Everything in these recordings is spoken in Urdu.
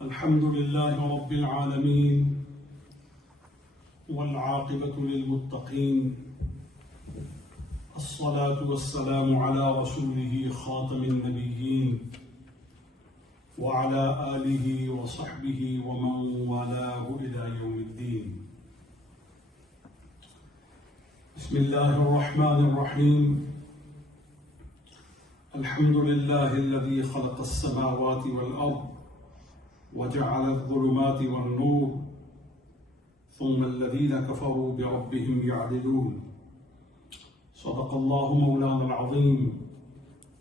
الحمد لله رب العالمين والعاقبة للمتقين الصلاة والسلام على رسوله خاتم النبيين وعلى آله وصحبه ومن والاه إلى يوم الدين. بسم الله الرحمن الرحيم. الحمد لله الذي خلق السماوات والأرض وجعل الظلمات والنور ثم الذين كفروا بربهم يعدلون. صدق الله مولانا العظيم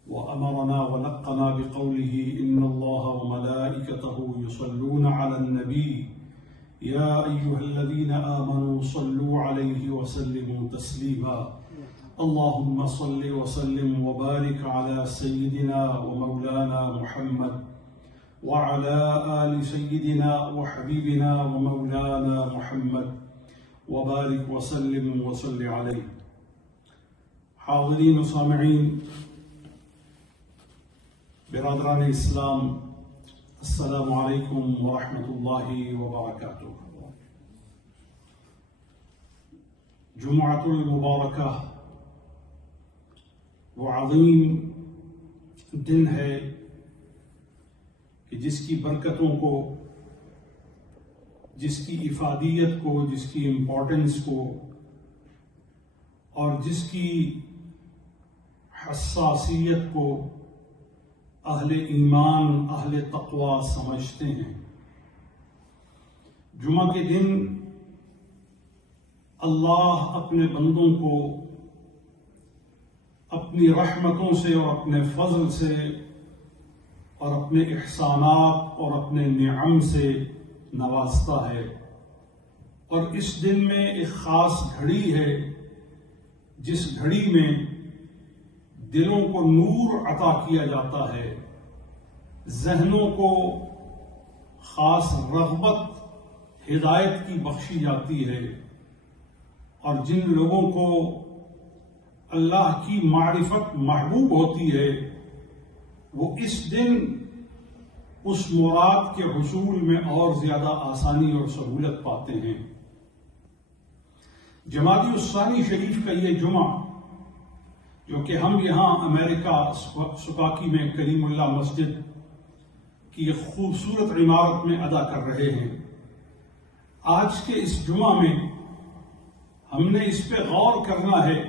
وأمرنا ونقنا بقوله إن الله وملائكته يصلون على النبي يا أيها الذين آمنوا صلوا عليه وسلموا تسليما. اللهم صل وسلم وبارك على سيدنا ومولانا محمد وعلى آل سيدنا وحبيبنا ومولانا محمد وبارك وسلم وصل عليه. حاضرین و سامعین، برادران اسلام، السلام علیکم ورحمۃ اللہ وبرکاتہ. جمعۃ المبارکہ وہ عظیم دن ہے کہ جس کی برکتوں کو، جس کی افادیت کو، جس کی امپورٹنس کو اور جس کی حساسیت کو اہل ایمان، اہل تقوی سمجھتے ہیں. جمعہ کے دن اللہ اپنے بندوں کو اپنی رحمتوں سے اور اپنے فضل سے اور اپنے احسانات اور اپنے نعم سے نوازتا ہے. اور اس دن میں ایک خاص گھڑی ہے جس گھڑی میں دلوں کو نور عطا کیا جاتا ہے، ذہنوں کو خاص رغبت، ہدایت کی بخشی جاتی ہے، اور جن لوگوں کو اللہ کی معرفت محبوب ہوتی ہے وہ اس دن اس مراد کے حصول میں اور زیادہ آسانی اور سہولت پاتے ہیں. جمادی الثانی شریف کا یہ جمعہ، جو کہ ہم یہاں امریکہ سکاکی میں کریم اللہ مسجد کی ایک خوبصورت عمارت میں ادا کر رہے ہیں، آج کے اس جمعہ میں ہم نے اس پہ غور کرنا ہے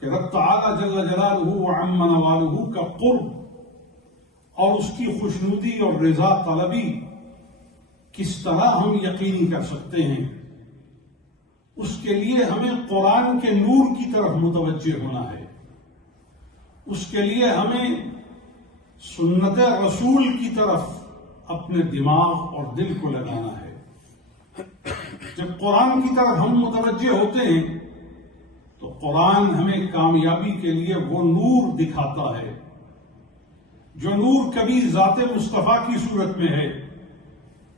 کہ رب تعالی جل جلالہ وعم نوالہ کا قرب اور اس کی خوشنودی اور رضا طلبی کس طرح ہم یقینی کر سکتے ہیں. اس کے لیے ہمیں قرآن کے نور کی طرف متوجہ ہونا ہے. اس کے لیے ہمیں سنت رسول کی طرف اپنے دماغ اور دل کو لگانا ہے. جب قرآن کی طرف ہم متوجہ ہوتے ہیں تو قرآن ہمیں کامیابی کے لیے وہ نور دکھاتا ہے، جو نور کبھی ذات مصطفیٰ کی صورت میں ہے،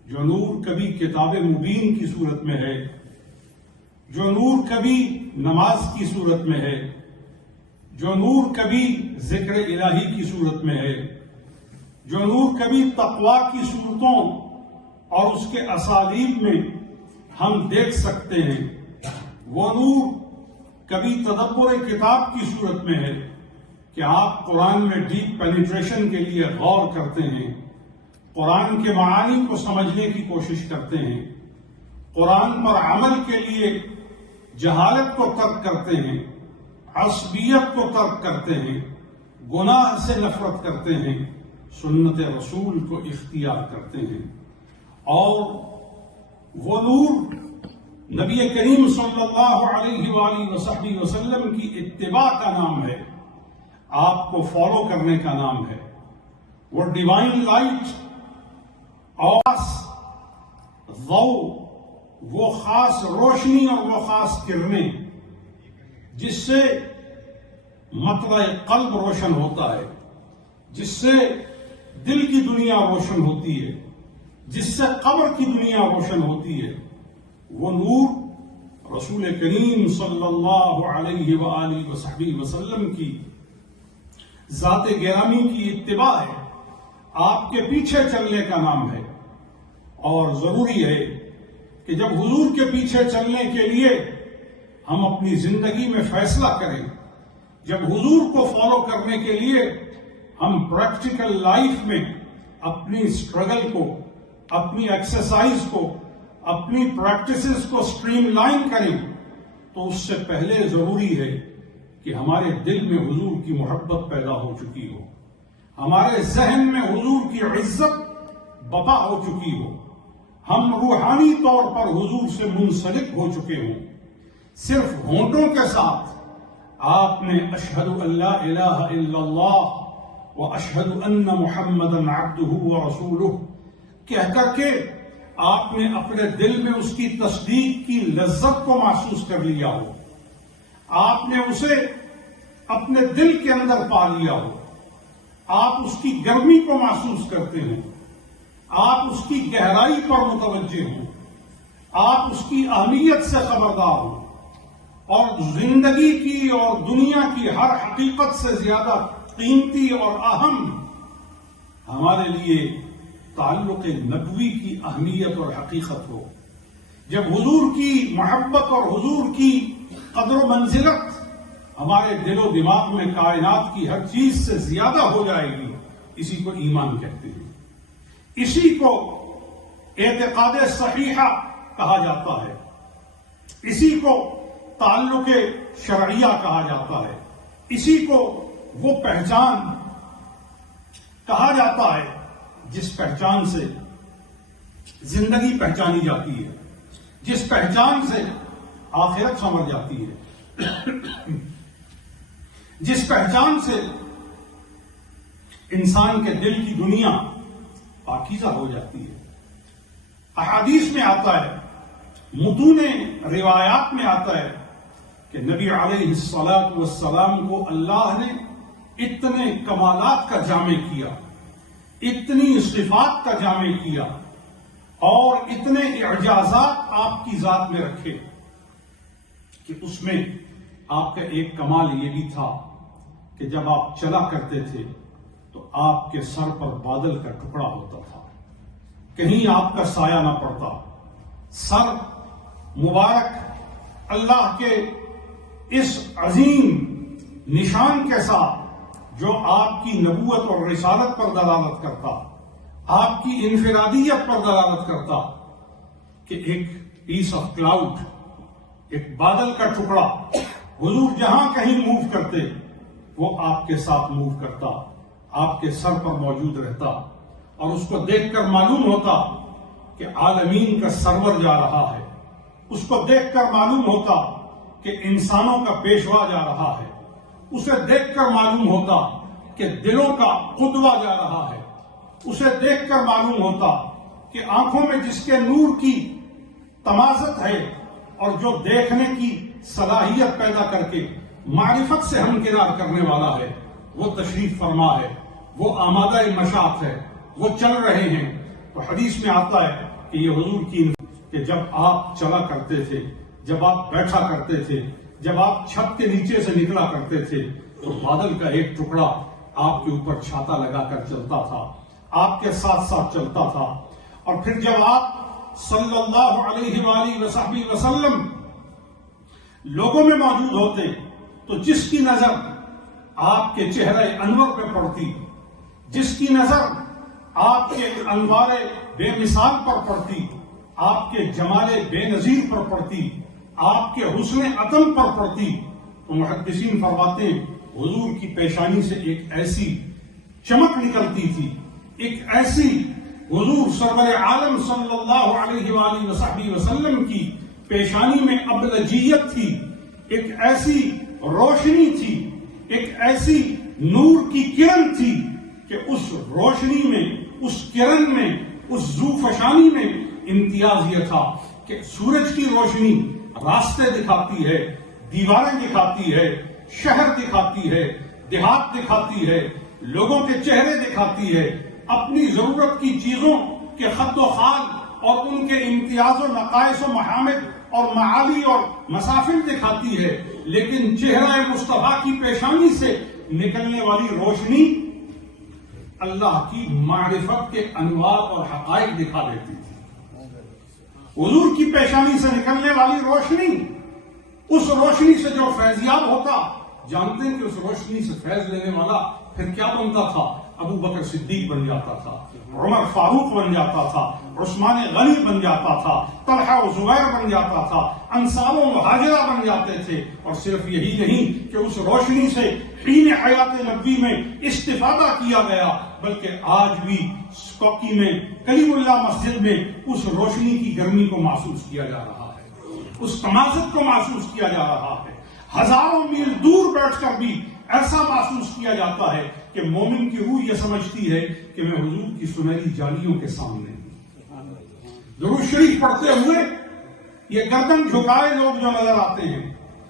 جو نور کبھی کتاب مبین کی صورت میں ہے، جو نور کبھی نماز کی صورت میں ہے، جو نور کبھی ذکر الہی کی صورت میں ہے، جو نور کبھی تقوی کی صورتوں اور اس کے اسالیب میں ہم دیکھ سکتے ہیں. وہ نور کبھی تدبر کتاب کی صورت میں ہے کہ آپ قرآن میں ڈیپ پینیٹریشن کے لیے غور کرتے ہیں، قرآن کے معانی کو سمجھنے کی کوشش کرتے ہیں، قرآن پر عمل کے لیے جہالت کو ترک کرتے ہیں، عصبیت کو ترک کرتے ہیں، گناہ سے نفرت کرتے ہیں، سنت رسول کو اختیار کرتے ہیں. اور وہ نور نبی کریم صلی اللہ علیہ وآلہ وصحبہ وسلم کی اتباع کا نام ہے، آپ کو فالو کرنے کا نام ہے. وہ ڈیوائن لائٹ اور وہ خاص روشنی اور وہ خاص کرنیں جس سے مطلع قلب روشن ہوتا ہے، جس سے دل کی دنیا روشن ہوتی ہے، جس سے قبر کی دنیا روشن ہوتی ہے، وہ نور رسول کریم صلی اللہ علیہ وآلہ وسلم کی ذات گرامی کی اتباع ہے. آپ آپ کے پیچھے چلنے کا نام ہے. اور ضروری ہے کہ جب حضور کے پیچھے چلنے کے لیے ہم اپنی زندگی میں فیصلہ کریں، جب حضور کو فالو کرنے کے لیے ہم پریکٹیکل لائف میں اپنی سٹرگل کو، اپنی ایکسرسائز کو، اپنی پریکٹسز کو سٹریم لائن کریں، تو اس سے پہلے ضروری ہے کہ ہمارے دل میں حضور کی محبت پیدا ہو چکی ہو، ہمارے ذہن میں حضور کی عزت بپا ہو چکی ہو، ہم روحانی طور پر حضور سے منسلک ہو چکے ہوں. صرف ہونٹوں کے ساتھ آپ نے اشہد ان لا الہ الا اللہ واشہد ان محمدا عبدہ ورسولہ کہہ کر کے آپ نے اپنے دل میں اس کی تصدیق کی لذت کو محسوس کر لیا ہو، آپ نے اسے اپنے دل کے اندر پا لیا ہو، آپ اس کی گرمی کو محسوس کرتے ہیں، آپ اس کی گہرائی پر متوجہ ہوں، آپ اس کی اہمیت سے خبردار ہوں، اور زندگی کی اور دنیا کی ہر حقیقت سے زیادہ قیمتی اور اہم ہمارے لیے تعلق نبوی کی اہمیت اور حقیقت ہو. جب حضور کی محبت اور حضور کی قدر و منزلت ہمارے دل و دماغ میں کائنات کی ہر چیز سے زیادہ ہو جائے گی، اسی کو ایمان کہتے ہیں، اسی کو اعتقاد صحیحہ کہا جاتا ہے، اسی کو تعلق شرعیہ کہا جاتا ہے، اسی کو وہ پہچان کہا جاتا ہے جس پہچان سے زندگی پہچانی جاتی ہے، جس پہچان سے آخرت سمجھ جاتی ہے، جس پہچان سے انسان کے دل کی دنیا پاکیزہ ہو جاتی ہے. احادیث میں آتا ہے، متون روایات میں آتا ہے کہ نبی علیہ الصلوۃ والسلام کو اللہ نے اتنے کمالات کا جامع کیا، اتنی صفات کا جامع کیا، اور اتنے اعجازات آپ کی ذات میں رکھے کہ اس میں آپ کا ایک کمال یہ بھی تھا کہ جب آپ چلا کرتے تھے تو آپ کے سر پر بادل کا ٹکڑا ہوتا تھا، کہیں آپ کا سایہ نہ پڑتا. سر مبارک اللہ کے اس عظیم نشان کے ساتھ جو آپ کی نبوت اور رسالت پر دلالت کرتا، آپ کی انفرادیت پر دلالت کرتا، کہ ایک پیس آف کلاؤڈ، ایک بادل کا ٹکڑا حضور جہاں کہیں موو کرتے وہ آپ کے ساتھ موو کرتا، آپ کے سر پر موجود رہتا، اور اس کو دیکھ کر معلوم ہوتا کہ عالمین کا سرور جا رہا ہے، اس کو دیکھ کر معلوم ہوتا کہ انسانوں کا پیشوا جا رہا ہے، اسے دیکھ کر معلوم ہوتا کہ دلوں کا قدوہ جا رہا ہے، اسے دیکھ کر معلوم ہوتا کہ آنکھوں میں جس کے نور کی تمازت ہے اور جو دیکھنے کی صلاحیت پیدا کر کے معرفت سے ہمکنار کرنے والا ہے، وہ تشریف فرما ہے، وہ آمادہ مشاط ہے، وہ چل رہے ہیں. تو حدیث میں آتا ہے کہ یہ حضور کی کہ جب آپ چلا کرتے تھے، جب آپ بیٹھا کرتے تھے، جب آپ چھت کے نیچے سے نکلا کرتے تھے تو بادل کا ایک ٹکڑا آپ کے اوپر چھاتا لگا کر چلتا تھا، آپ کے ساتھ ساتھ چلتا تھا. اور پھر جب آپ صلی اللہ علیہ وآلہ وصحبہ وسلم لوگوں میں موجود ہوتے تو جس کی نظر آپ کے چہرے انور پہ پڑتی، جس کی نظر آپ کے انوار بے مثال پر پڑتی، آپ کے جمال بے نظیر پر پڑتی، آپ کے حسن عطن پر پڑتی، تو محدثین فرماتے ہیں حضور کی پیشانی سے ایک ایسی چمک نکلتی تھی، ایک ایسی حضور سرور عالم صلی اللہ علیہ وآلہ وصحبہ وسلم کی پیشانی میں ابلجیت تھی، ایک ایسی روشنی تھی، ایک ایسی نور کی کرن تھی کہ اس روشنی میں، اس کرن میں، اس ذوفشانی میں امتیاز یہ تھا کہ سورج کی روشنی راستے دکھاتی ہے، دیواریں دکھاتی ہے، شہر دکھاتی ہے، دیہات دکھاتی ہے، لوگوں کے چہرے دکھاتی ہے، اپنی ضرورت کی چیزوں کے خط و خال اور ان کے امتیاز و نقائص و محامد اور معالی اور مسافل دکھاتی ہے، لیکن چہرہ مصطفیٰ کی پیشانی سے نکلنے والی روشنی اللہ کی معرفت کے انوار اور حقائق دکھا دیتی تھی۔ حضور کی پیشانی سے نکلنے والی روشنی، اس روشنی سے جو فیضیاب ہوتا، جانتے ہیں کہ اس روشنی سے فیض لینے والا پھر کیا بنتا تھا؟ ابو بکر صدیق بن جاتا تھا، عمر فاروق بن جاتا تھا، عثمان غنی بن جاتا تھا، طلحہ و زبیر بن جاتا تھا، انصار و مہاجرہ بن جاتے تھے۔ اور صرف یہی نہیں کہ اس روشنی سے حین حیات نبوی میں استفادہ کیا گیا، بلکہ آج بھی سکوکی میں کلیم اللہ مسجد میں اس روشنی کی گرمی کو محسوس کیا جا رہا ہے، اس تمازت کو محسوس کیا جا رہا ہے۔ ہزاروں میل دور بیٹھ کر بھی ایسا محسوس کیا جاتا ہے کہ مومن کی روح یہ سمجھتی ہے کہ میں حضور کی سنہری جالیوں کے سامنے ہوں۔ درود شریف پڑھتے ہوئے یہ گردن جھکائے لوگ جو نظر آتے ہیں،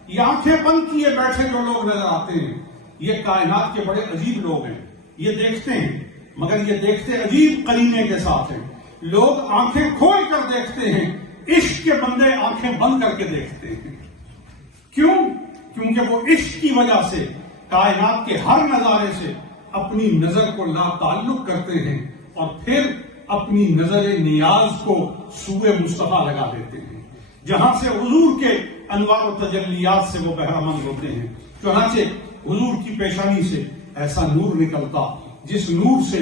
یہ آنکھیں بند کیے بیٹھے جو لوگ نظر آتے ہیں، یہ کائنات کے بڑے عجیب لوگ ہیں۔ یہ دیکھتے ہیں مگر یہ دیکھتے عجیب قرینے کے ساتھ ہیں۔ لوگ آنکھیں کھول کر دیکھتے ہیں، عشق کے بندے آنکھیں بند کر کے دیکھتے ہیں۔ کیوں؟ کیونکہ وہ عشق کی وجہ سے کائنات کے ہر نظارے سے اپنی نظر کو لا تعلق کرتے ہیں اور پھر اپنی نظر نیاز کو سوئے مصطفیٰ لگا دیتے ہیں، جہاں سے حضور کے انوار و تجلیات سے وہ بہرہ مند ہوتے ہیں۔ چنانچہ حضور کی پیشانی سے ایسا نور نکلتا جس نور سے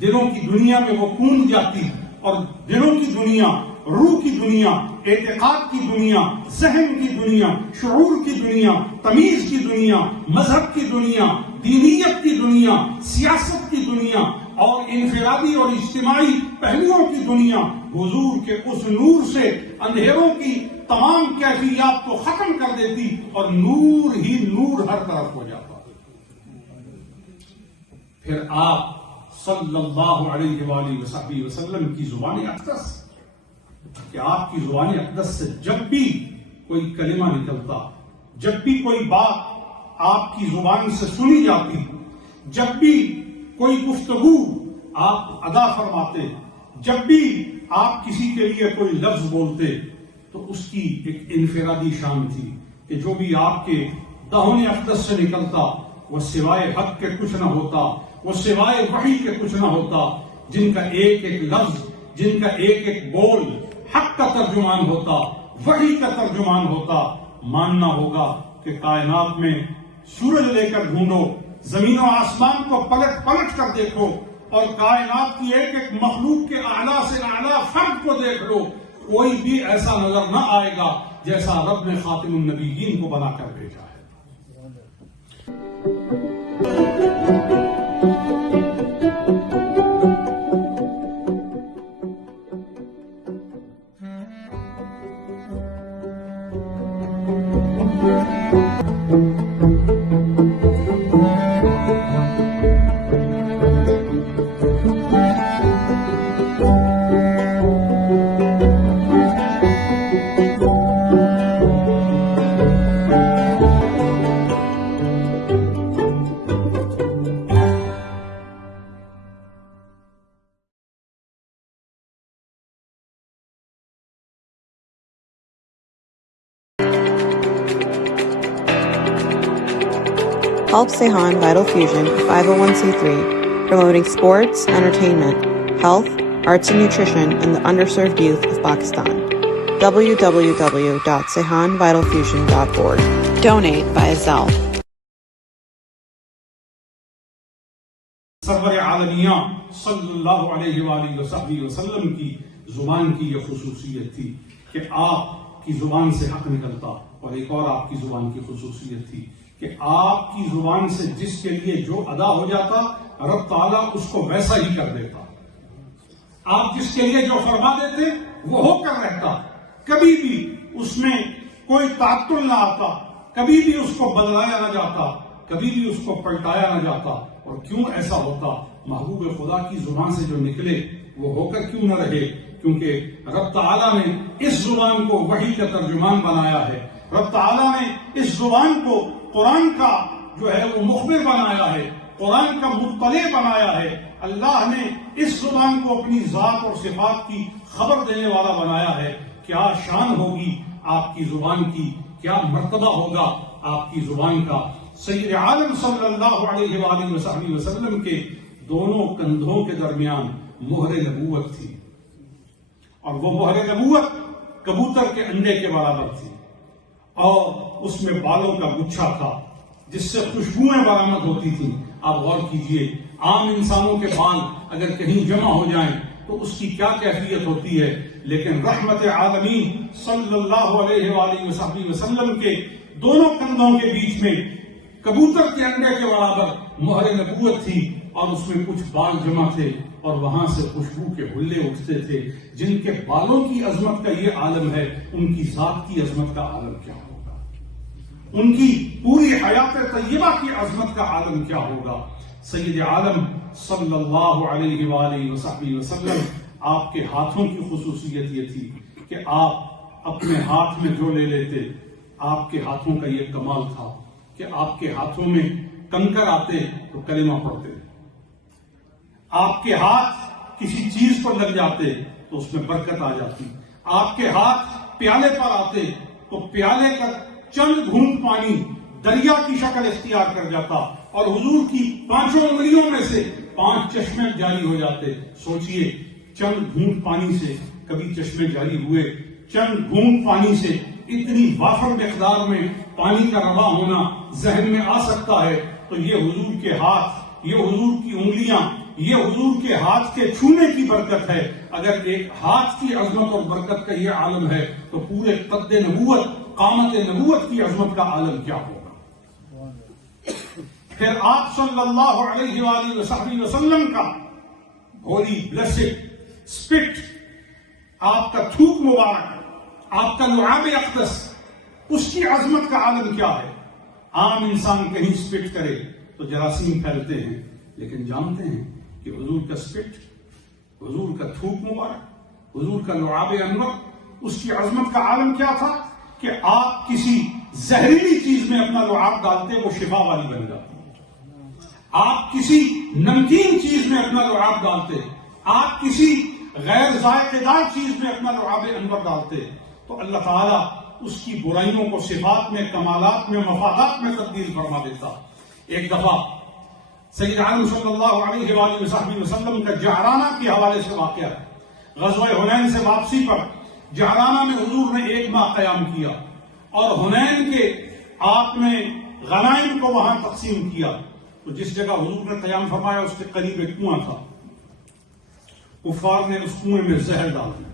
دلوں کی دنیا میں وہ کوند جاتی، اور دلوں کی دنیا، روح کی دنیا، اعتقاد کی دنیا، ذہن کی دنیا، شعور کی دنیا، تمیز کی دنیا، مذہب کی دنیا، دینیت کی دنیا، سیاست کی دنیا اور انفرادی اور اجتماعی پہلوؤں کی دنیا حضور کے اس نور سے اندھیروں کی تمام کیفیات کو ختم کر دیتی اور نور ہی نور ہر طرف ہو جاتا۔ پھر آپ صلی اللہ علیہ وآلہ وصحبہ وسلم کی زبان اقدس، کہ آپ کی زبان اقدس سے جب بھی کوئی کلمہ نکلتا، جب بھی کوئی بات آپ کی زبان سے سنی جاتی، جب بھی کوئی گفتگو آپ ادا فرماتے، جب بھی آپ کسی کے لیے کوئی لفظ بولتے، تو اس کی ایک انفرادی شان تھی کہ جو بھی آپ کے دہن اقدس سے نکلتا وہ سوائے حق کے کچھ نہ ہوتا، وہ سوائے وحی کے کچھ نہ ہوتا، جن کا ایک ایک لفظ، جن کا ایک ایک بول حق کا ترجمان ہوتا، وحی کا ترجمان ہوتا۔ ماننا ہوگا کہ کائنات میں سورج لے کر ڈھونڈو، زمین و آسمان کو پلٹ پلٹ کر دیکھو، اور کائنات کی ایک ایک مخلوق کے اعلیٰ سے اعلیٰ فرد کو دیکھ لو، کوئی بھی ایسا نظر نہ آئے گا جیسا رب نے خاتم النبیین کو بنا کر بھیجا ہے۔ Help Sehan Vital Fusion, a 501c3, promoting sports, entertainment, health, arts and nutrition in the underserved youth of Pakistan. www.sehanvitalfusion.org. Donate via Zelle. سرور عالمیہ صلی اللہ علیہ وآلہ وصحبہ وسلم کی زبان کی یہ خصوصیت تھی کہ آپ کی زبان سے حق نکلتا، اور ایک اور آپ کی زبان کی خصوصیت تھی کہ آپ کی زبان سے جس کے لیے جو ادا ہو جاتا رب تعالیٰ اس کو ویسا ہی کر دیتا۔ آپ جس کے لیے جو فرما دیتے وہ ہو کر رہتا، کبھی بھی اس میں کوئی تعطل نہ آتا، کبھی بھی اس کو بدلایا نہ جاتا، کبھی بھی اس کو پلٹایا نہ جاتا۔ اور کیوں ایسا ہوتا؟ محبوب خدا کی زبان سے جو نکلے وہ ہو کر کیوں نہ رہے؟ کیونکہ رب تعالیٰ نے اس زبان کو وحی کا ترجمان بنایا ہے، رب تعالیٰ نے اس زبان کو قرآن کا جو ہے وہ مخبر بنایا ہے، قرآن کا مطلع بنایا ہے۔ اللہ نے اس زبان کو اپنی ذات اور صفات کی خبر دینے والا بنایا ہے۔ کیا شان ہوگی آپ کی زبان کی، کیا مرتبہ ہوگا آپ کی زبان کا۔ سید عالم صلی اللہ علیہ وآلہ وسلم کے دونوں کندھوں کے درمیان مہر نبوت تھی، اور وہ مہر نبوت کبوتر کے انڈے کے برابر تھی، اور اس میں بالوں کا گچھا تھا جس سے خوشبوئیں برآمد ہوتی تھیں۔ آپ غور کیجئے، عام انسانوں کے بال اگر کہیں جمع ہو جائیں تو اس کی کیا کیفیت ہوتی ہے، لیکن رحمت عالمین صلی اللہ علیہ وآلہ وسلم کے دونوں کندھوں کے بیچ میں کبوتر کے انڈے کے برابر مہر نبوت تھی، اور اس میں کچھ بال جمع تھے، اور وہاں سے خوشبو کے حلے اٹھتے تھے۔ جن کے بالوں کی عظمت کا یہ عالم ہے، ان کی ذات کی عظمت کا عالم کیا ہوگا، ان کی پوری حیات طیبہ کی عظمت کا عالم کیا ہوگا۔ سید عالم صلی اللہ علیہ وآلہ وسلم، آپ کے ہاتھوں کی خصوصیت یہ تھی کہ آپ اپنے ہاتھ میں جو لے لیتے، آپ کے ہاتھوں کا یہ کمال تھا کہ آپ کے ہاتھوں میں کنکر آتے تو کلمہ پڑھتے، آپ کے ہاتھ کسی چیز پر لگ جاتے تو اس میں برکت آ جاتی، آپ کے ہاتھ پیالے پر آتے تو پیالے کا چند گھونٹ پانی دریا کی شکل اختیار کر جاتا، اور حضور کی 5 انگلیوں میں سے 5 چشمے جاری ہو جاتے۔ سوچئے، چند گھونٹ پانی سے کبھی چشمے جاری ہوئے؟ چند گھونٹ پانی سے اتنی وافر مقدار میں پانی کا رواں ہونا ذہن میں آ سکتا ہے؟ تو یہ حضور کے ہاتھ، یہ حضور کی انگلیاں، یہ حضور کے ہاتھ کے چھونے کی برکت ہے۔ اگر ایک ہاتھ کی عظمت اور برکت کا یہ عالم ہے تو پورے قد نبوت، قامت نبوت کی عظمت کا عالم کیا ہوگا؟ پھر آپ صلی اللہ علیہ وآلہ وسلم کا ہولی بلیسڈ اسپٹ، آپ کا تھوک مبارک، آپ کا لعاب اقدس، اس کی عظمت کا عالم کیا ہے؟ عام انسان کہیں اسپٹ کرے تو جراثیم پھیلتے ہیں، لیکن جانتے ہیں کہ حضور کا اسپٹ، حضور کا تھوک مبارک، حضور کا لعاب انور، اس کی عظمت کا عالم کیا تھا کہ آپ کسی زہریلی چیز میں اپنا لعاب ڈالتے، وہ شفا والی بن جاتی۔ آپ کسی نمکین چیز میں اپنا لعاب ڈالتے، آپ کسی غیر ذائقہ دار چیز میں اپنا لعاب انور ڈالتے، تو اللہ تعالیٰ اس کی برائیوں کو صفات میں، کمالات میں، مفادات میں تبدیل فرما دیتا۔ ایک دفعہ سید عالم صلی اللہ علیہ وآلہ وسلم کا جعرانہ کے حوالے سے واقعہ ہے۔ غزوہ حنین سے واپسی پر جعرانہ میں حضور نے 1 ماہ قیام کیا، اور حنین کے آپ نے غنائم کو وہاں تقسیم کیا۔ تو جس جگہ حضور نے قیام فرمایا اس کے قریب ایک کنواں تھا، کفار نے اس کنویں میں زہر ڈال دی،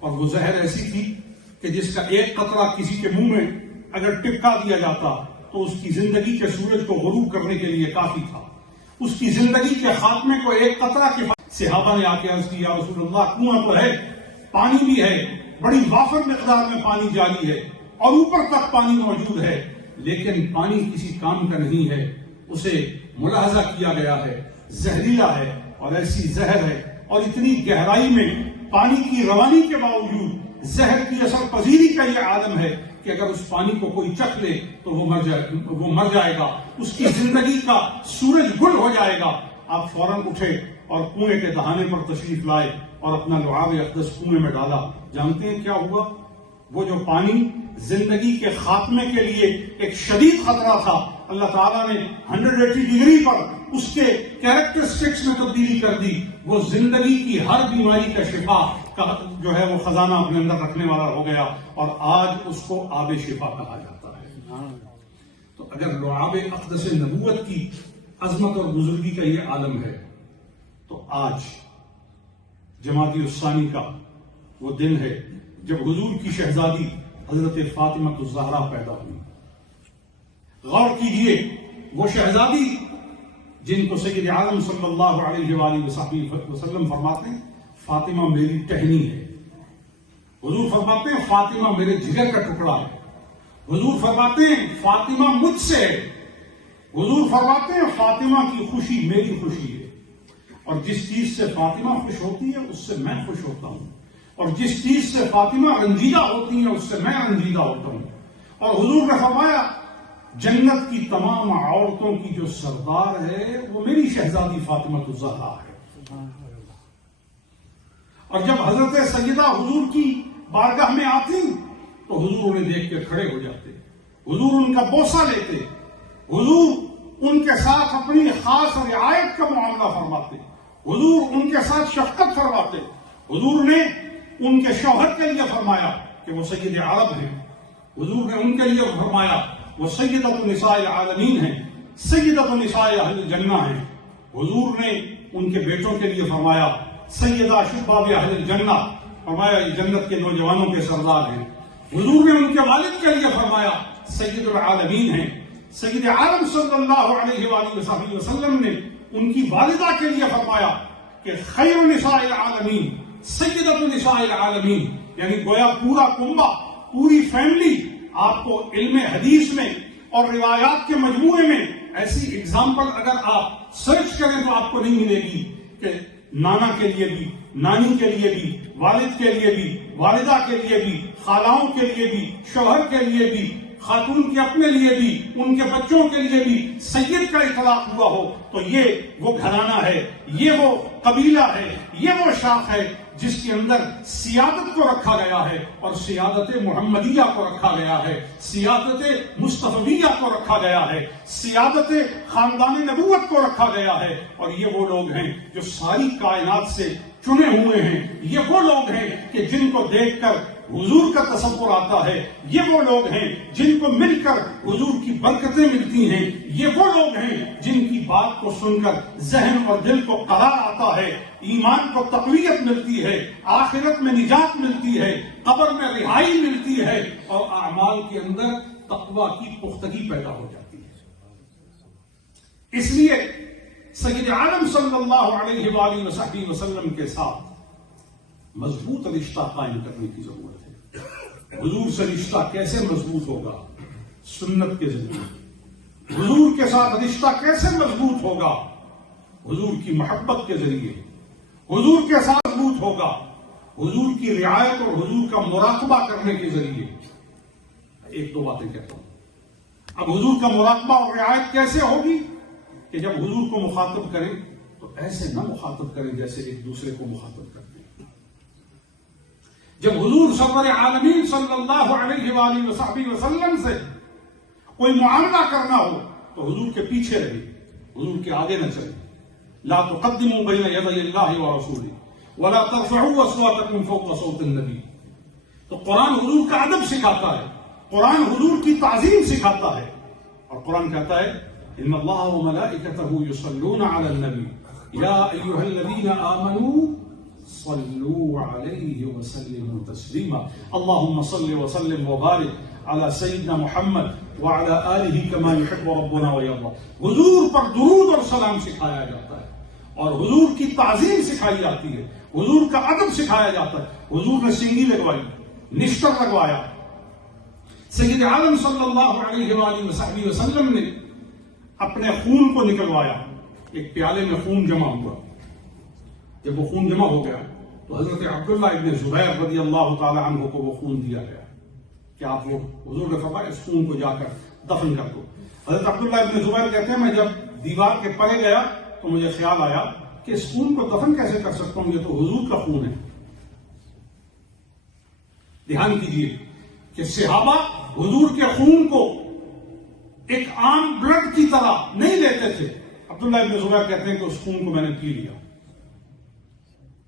اور وہ زہر ایسی تھی کہ جس کا ایک قطرہ کسی کے منہ میں اگر ٹپکا دیا جاتا تو اس کی زندگی کے سورج کو غروب کرنے کے لیے کافی تھا، اس کی زندگی کے خاتمے کو ایک قطرہ کے صحابہ نے آ کے عرض کیا، رسول اللہ کنواں تو ہے، پانی بھی ہے، بڑی وافر مقدار میں پانی جاری ہے، اور اوپر تک پانی موجود ہے، لیکن پانی کسی کام کا نہیں ہے، اسے ملاحظہ کیا گیا ہے، زہریلا ہے، اور ایسی زہر ہے، اور اتنی گہرائی میں پانی کی روانی کے باوجود زہر کی اثر پذیری کا یہ عالم ہے کہ اگر اس پانی کو کوئی چکھ لے تو وہ مر جائے گا، اس کی زندگی کا سورج گل ہو جائے گا۔ آپ فوراً اٹھے اور کنویں کے دہانے پر تشریف لائے اور اپنا لعاب اقدس کنویں میں ڈالا۔ جانتے ہیں کیا ہوا؟ وہ جو پانی زندگی کے خاتمے کے لیے ایک شدید خطرہ تھا، اللہ تعالیٰ نے 180 ڈگری پر اس کے کیریکٹرسٹکس میں تبدیلی کر دی۔ وہ زندگی کی ہر بیماری کا شفا کا جو ہے وہ خزانہ اپنے اندر رکھنے والا ہو گیا، اور آج اس کو آب شفا کہا جاتا ہے۔ تو اگر لعاب اقدس نبوت کی عظمت اور بزرگی کا یہ عالم ہے، تو آج جمادی الثانی کا وہ دن ہے جب حضور کی شہزادی حضرت فاطمہ الزہرا پیدا ہوئی۔ غور کیجئے، وہ شہزادی جن کو سید عالم صلی اللہ علیہ وآلہ وسلم فرماتے ہیں فاطمہ میری ٹہنی ہے، حضور فرماتے ہیں فاطمہ میرے جگر کا ٹکڑا ہے، حضور فرماتے ہیں فاطمہ مجھ سے ہے، حضور فرماتے ہیں فاطمہ کی خوشی میری خوشی ہے، اور جس چیز سے فاطمہ خوش ہوتی ہے اس سے میں خوش ہوتا ہوں، اور جس چیز سے فاطمہ رنجیدہ ہوتی ہیں اس سے میں رنجیدہ ہوتا ہوں۔ اور حضور نے فرمایا جنت کی تمام عورتوں کی جو سردار ہے وہ میری شہزادی فاطمہ الزہرا ہے۔ اور جب حضرت سیدہ حضور کی بارگاہ میں آتی تو حضور انہیں دیکھ کے کھڑے ہو جاتے، حضور ان کا بوسہ لیتے، حضور ان کے ساتھ اپنی خاص رعایت کا معاملہ فرماتے، حضور ان کے ساتھ شفقت فرماتے. حضور نے ان کے شوہر کے لیے فرمایا کہ وہ سید عرب ہیں. حضور نے ان کے لیے فرمایا وہ سیدۃ نساء العالمین ہیں، سیدۃ نساء اہل الجنہ ہیں. حضور نے ان کے بیٹوں کے لیے فرمایا سیدہ شباب اہل الجنہ، فرمایا یہ جنت کے نوجوانوں کے سردار ہیں. حضور نے ان کے والد کے لیے فرمایا سید العالمین ہیں. سید عالم صلی اللہ علیہ وآلہ وسلم نے ان کی والدہ کے لیے فرمایا کہ خیر نساء العالمین، سیدۃ نساء العالمین، یعنی گویا پورا کنبہ، پوری فیملی آپ کو علم حدیث میں اور روایات کے مجموعے میں ایسی اگزامپل اگر آپ سرچ کریں تو آپ کو نہیں ملے گی کہ نانا کے لیے بھی، نانی کے لیے بھی، والد کے لیے بھی، والدہ کے لیے بھی، خالاؤں کے لیے بھی، شوہر کے لیے بھی، خاتون کے اپنے لیے بھی، ان کے بچوں کے لیے بھی سید کا اطلاق ہوا ہو. تو یہ وہ گھرانہ ہے، یہ وہ قبیلہ ہے، یہ وہ شاخ ہے جس کے اندر سیادت کو رکھا گیا ہے، اور سیادت محمدیہ کو رکھا گیا ہے، سیادت مصطفیہ کو رکھا گیا ہے، سیادت خاندان نبوت کو رکھا گیا ہے. اور یہ وہ لوگ ہیں جو ساری کائنات سے چنے ہوئے ہیں. یہ وہ لوگ ہیں کہ جن کو دیکھ کر حضور کا تصور آتا ہے. یہ وہ لوگ ہیں جن کو مل کر حضور کی برکتیں ملتی ہیں. یہ وہ لوگ ہیں جن کی بات کو سن کر ذہن اور دل کو قرار آتا ہے، ایمان کو تقویت ملتی ہے، آخرت میں نجات ملتی ہے، قبر میں رہائی ملتی ہے، اور اعمال کے اندر تقویٰ کی پختگی پیدا ہو جاتی ہے. اس لیے سید عالم صلی اللہ علیہ وآلہ وسلم کے ساتھ مضبوط رشتہ قائم کرنے کی ضرورت ہے. حضور سے رشتہ کیسے مضبوط ہوگا؟ سنت کے ذریعے. حضور کے ساتھ رشتہ کیسے مضبوط ہوگا؟ حضور کی محبت کے ذریعے. حضور کے ساتھ مضبوط ہوگا حضور کی رعایت اور حضور کا مراقبہ کرنے کے ذریعے. ایک دو باتیں کہتا ہوں. اب حضور کا مراقبہ اور رعایت کیسے ہوگی؟ کہ جب حضور کو مخاطب کریں تو ایسے نہ مخاطب کریں جیسے ایک دوسرے کو مخاطب کرتے ہیں. جب حضور سرور عالمین صلی اللہ علیہ وآلہ وسلم سے کوئی معاملہ کرنا ہو تو حضور کے پیچھے رہے، حضور کے آگے نہ چلے. لا تقدموا بین یدی اللہ ورسولہ ولا ترفعوا اصواتکم فوق صوت النبی. تو قرآن حضور کا ادب سکھاتا ہے، قرآن حضور کی تعظیم سکھاتا ہے. اور قرآن کہتا ہے ان اللہ وملائکتہ یصلون علی النبی یا ایھا الذین آمنوا صلوا علیہ وسلموا تسلیما. اللہم صل وسلم وبارک علی سیدنا محمد وعلی آلہ کما یحب ربنا ویرضى. حضور پر درود اور سلام سکھایا جاتا ہے، اور حضور کی تعظیم سکھائی جاتی ہے، حضور کا ادب سکھایا جاتا ہے. حضور نے سنگی لگوائی، نشتر لگوایا. سید عالم صلی اللہ علیہ وآلہ وسلم نے اپنے خون کو نکلوایا. ایک پیالے میں خون جمع ہوا. جب وہ خون جمع ہو گیا تو حضرت عبداللہ ابن زبیر رضی اللہ تعالی عنہ کو وہ خون دیا گیا کہ آپ وہ حضور نے فرمایا اس خون کو جا کر دفن کر دو. حضرت عبداللہ ابن زبیر کہتے ہیں میں جب دیوار کے پرے گیا تو مجھے خیال آیا کہ اس خون کو دفن کیسے کر سکتا ہوں، یہ تو حضور کا خون ہے. دھیان کیجیے کہ صحابہ حضور کے خون کو ایک عام بلڈ کی طرح نہیں لیتے تھے. عبداللہ ابن زبیر کہتے ہیں کہ اس خون کو میں نے پی لیا.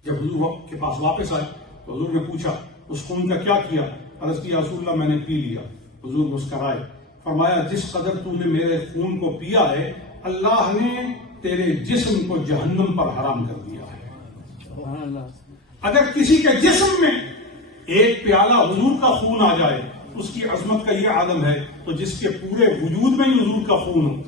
جب حضور کے پاس واپس آئے تو حضور نے پوچھا اس خون کا کیا کیا؟ عرض کیا رسول اللہ میں نے پی لیا. حضور مسکرائے، فرمایا جس قدر تو نے میرے خون کو پیا ہے اللہ نے تیرے جسم کو جہنم پر حرام کر دیا ہے. اگر کسی کے جسم میں ایک پیالہ حضور کا خون آ جائے اس کی عظمت کا یہ عالم ہے، تو جس کے پورے وجود میں ہی حضور کا خون ہو،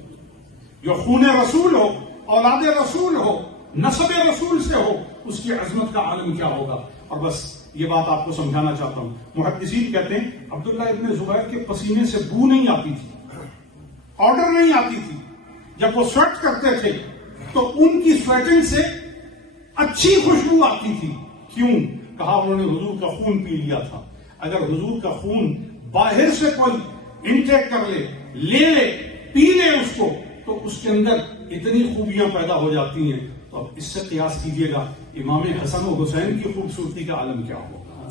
جو خون رسول ہو، اولاد رسول ہو، نسب رسول سے ہو، اس کی عظمت کا عالم کیا ہوگا. اور بس یہ بات آپ کو سمجھانا چاہتا ہوں. محدثین کہتے ہیں عبداللہ ابن زبیر کے پسینے سے بو نہیں آتی تھی، آرڈر نہیں آتی تھی. جب وہ سویٹ کرتے تھے تو ان کی سویٹنگ سے اچھی خوشبو آتی تھی. کیوں؟ کہا انہوں نے حضور کا خون پی لیا تھا. اگر حضور کا خون باہر سے کوئی انٹیک کر لے پی لے اس کو تو اس کے اندر اتنی خوبیاں پیدا ہو جاتی ہیں. تو اب اس سے قیاس کیجئے گا امام حسن و حسین کی خوبصورتی کا عالم کیا ہوگا،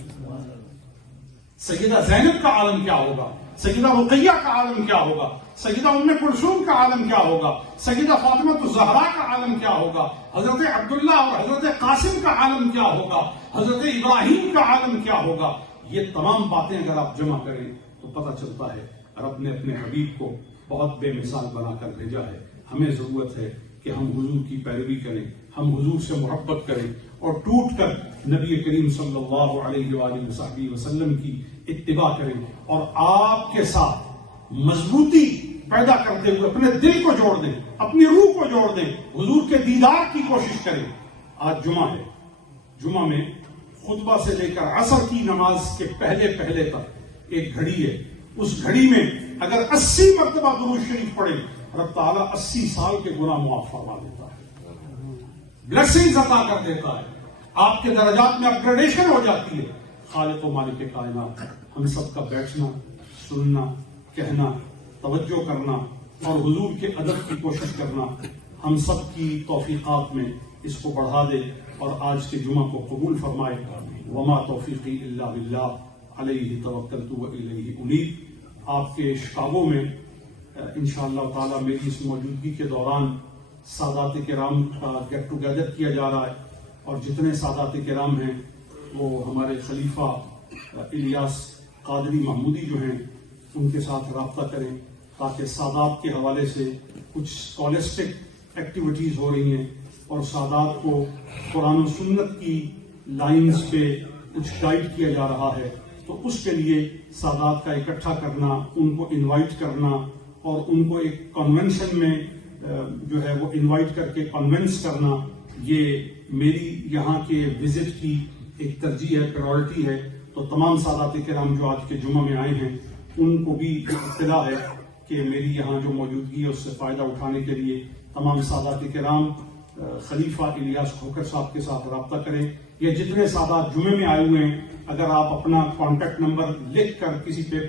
سیدہ زینب کا عالم کیا ہوگا، سیدہ رقیہ کا عالم کیا ہوگا، سیدہ ام کلثوم کا عالم کیا ہوگا، سیدہ فاطمہ الزہرا کا عالم کیا ہوگا، حضرت عبداللہ اور حضرت قاسم کا عالم کیا ہوگا، حضرت ابراہیم کا عالم کیا ہوگا. یہ تمام باتیں اگر آپ جمع کریں تو پتہ چلتا ہے رب نے اپنے حبیب کو بہت بے مثال بنا کر بھیجا ہے. ہمیں ضرورت ہے کہ ہم حضور کی پیروی کریں، ہم حضور سے محبت کریں اور ٹوٹ کر نبی کریم صلی اللہ علیہ وآلہ وسلم کی اتباع کریں اور آپ کے ساتھ مضبوطی پیدا کرتے ہوئے اپنے دل کو جوڑ دیں، اپنی روح کو جوڑ دیں، حضور کے دیدار کی کوشش کریں. آج جمعہ ہے، جمعہ میں خطبہ سے لے کر عصر کی نماز کے پہلے تک ایک گھڑی ہے. اس گھڑی میں اگر 80 مرتبہ درود شریف پڑھیں رب تعالیٰ 80 سال کے گناہ معاف فرما دیتا ہے، بلیسنگز عطا کر دیتا ہے، آپ کے درجات میں اپگریڈیشن ہو جاتی ہے. خالق و مالک کائنات ہم سب کا بیٹھنا، سننا، کہنا، توجہ کرنا اور حضور کے ادب کی کوشش کرنا ہم سب کی توفیقات میں اس کو بڑھا دے اور آج کے جمعہ کو قبول فرمائے. وما توفیقی الا باللہ علیہ توکلت و الیہ انیب. آپ کے شکاگو میں انشاءاللہ تعالی میری اس موجودگی کے دوران سادات کرام کا گیٹ ٹوگیدر کیا جا رہا ہے اور جتنے سادات کرام ہیں وہ ہمارے خلیفہ الیاس قادری محمودی جو ہیں ان کے ساتھ رابطہ کریں تاکہ سادات کے حوالے سے کچھ اسکالسٹک ایکٹیویٹیز ہو رہی ہیں اور سادات کو قرآن و سنت کی لائنز پہ کچھ گائیڈ کیا جا رہا ہے. تو اس کے لیے سادات کا اکٹھا کرنا، ان کو انوائٹ کرنا اور ان کو ایک کنونشن میں جو ہے وہ انوائٹ کر کے کنونس کرنا، یہ میری یہاں کے وزٹ کی ایک ترجیح ہے، پرائورٹی ہے. تو تمام سادات کرام جو آج کے جمعہ میں آئے ہیں ان کو بھی اطلاع ہے کہ میری یہاں جو موجودگی ہے اس سے فائدہ اٹھانے کے لیے تمام سادات کرام خلیفہ الیاس کھوکھر صاحب کے ساتھ رابطہ کریں. یہ جتنے سادات جمعے میں آئے ہوئے ہیں اگر آپ اپنا کانٹیکٹ نمبر لکھ کر کسی پیپر